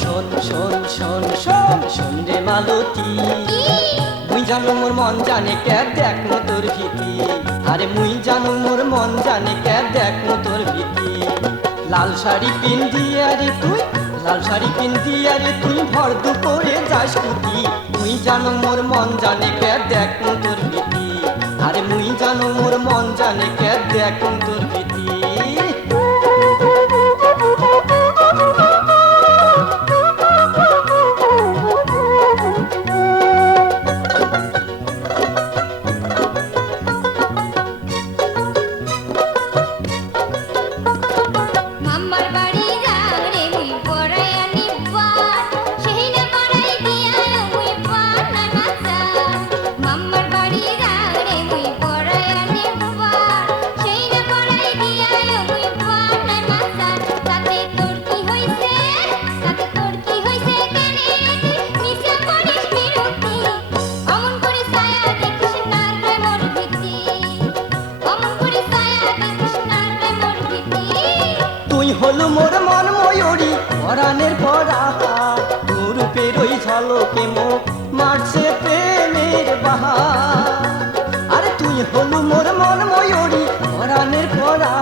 শোন শোন শোন শোন শোন রে মালতী। মুই জানো মোর মন জানে কে দেখ মো তোর ভীতি। আরে মুই জানো মোর মন জানে কে দেখ মো ভীতি। লাল শাড়ি পিন্ধি আরে তুই, লাল শাড়ি পিন্ধি আরে তুই, ভর দুপুরে যাস কুটি মুই জানো মোর মন জানে কে দেখ মো ভীতি। আরে মুই জানো মোর মন জানে কে দেখ তোর ভীতি। পরাণের পরা তোর রূপের ওই ঝলকে মুখ, মারছে প্রেমের বাহার। আরে তুই হলো মোর মন ময়ূরী পরাণের পরা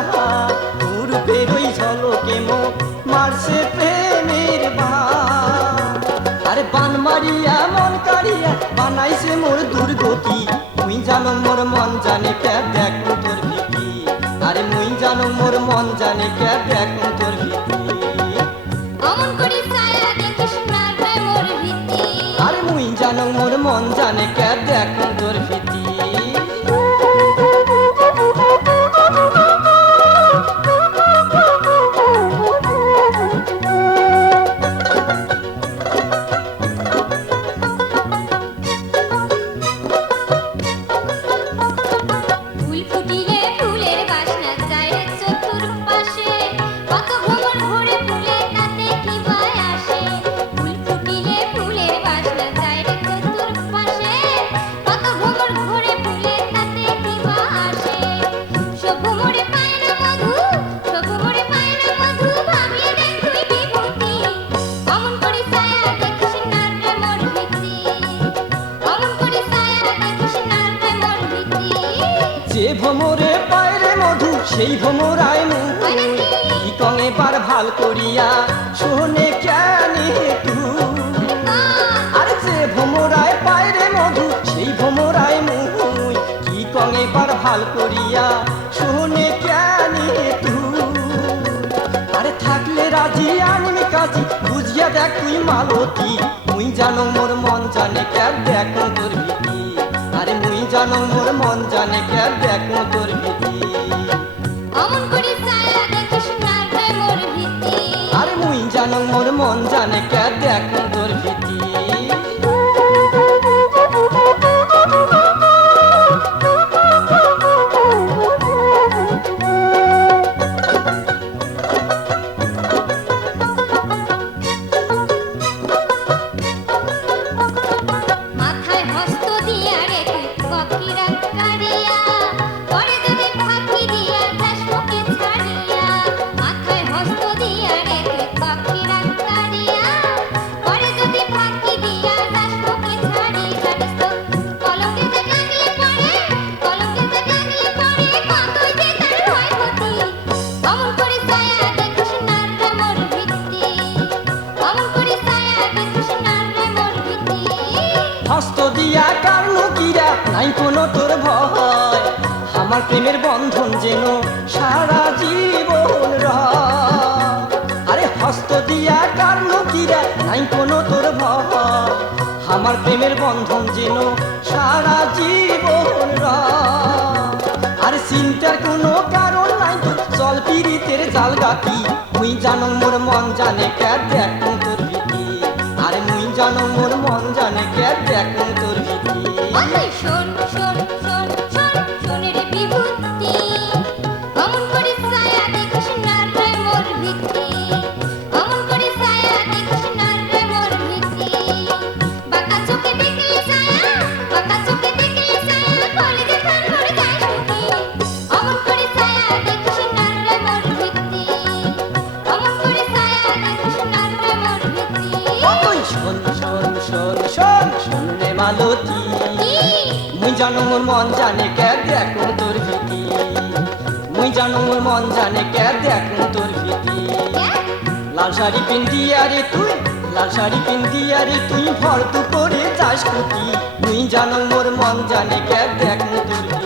তোর রূপের ওই ঝলকে মুখ, মারছে প্রেমের বাহার। আরে বান মারিয়া, মন কাড়িয়া, বানাইছে মোর দুর্গতি। তুই জানো মোর মন জানে কে দেখ তোর আরে মুই জানো মোর মন জানে কে দেখ তোর ভীতি অমন করি ভ্রমরে পায়রে মধু সেই ভ্রমরায় মুই কি কঙে বার ভালো করিয়া শোনে কেনে তুই আরে যে ভ্রমরায় পায়রে মধু সেই ভ্রমরায় মুই। কি কঙে বার ভালো করিয়া শোনে কেনে তুই আরে থাকলে রাজি আনমি কাজী বুঝিয়া দেখ তুই মালতী। মুই জানো মোর মন জানে কে দেখ তোর জানো মোর মন জানে কে দেখ তোর ভীতি। অমন করি ছায়া দেখিস না রে মোর ভীতি। আরে মুই জানো মোর মন জানে কে দেখ তোর ভীতি। হস্ত দিয়া আমার প্রেমের বন্ধন যেন সারা জীবন আরে হস্ত দিয়া কিরা নাই কোনো তোর আমার প্রেমের বন্ধন যেন সারা জীবন আর চিন্তার কোনো কারণ নাই চল পিরিতের জাল গাতি মুই জানো মোর মন জানে কে দেখ তোর আরে মুই জানো মোর মন জানে কে দেখ তোর ভীতি শোন মুই জানো মোর মন জানে কে দেখো তোর ভীতি মুই জানো মোর মন জানে কে দেখ তোর ভীতি লাল শাড়ি পিন্দি আরে তুই লাল শাড়ি পিন্দি আরে তুই ভর করে যাস কুতি মুই জানো মোর মন জানে কে দেখ তোর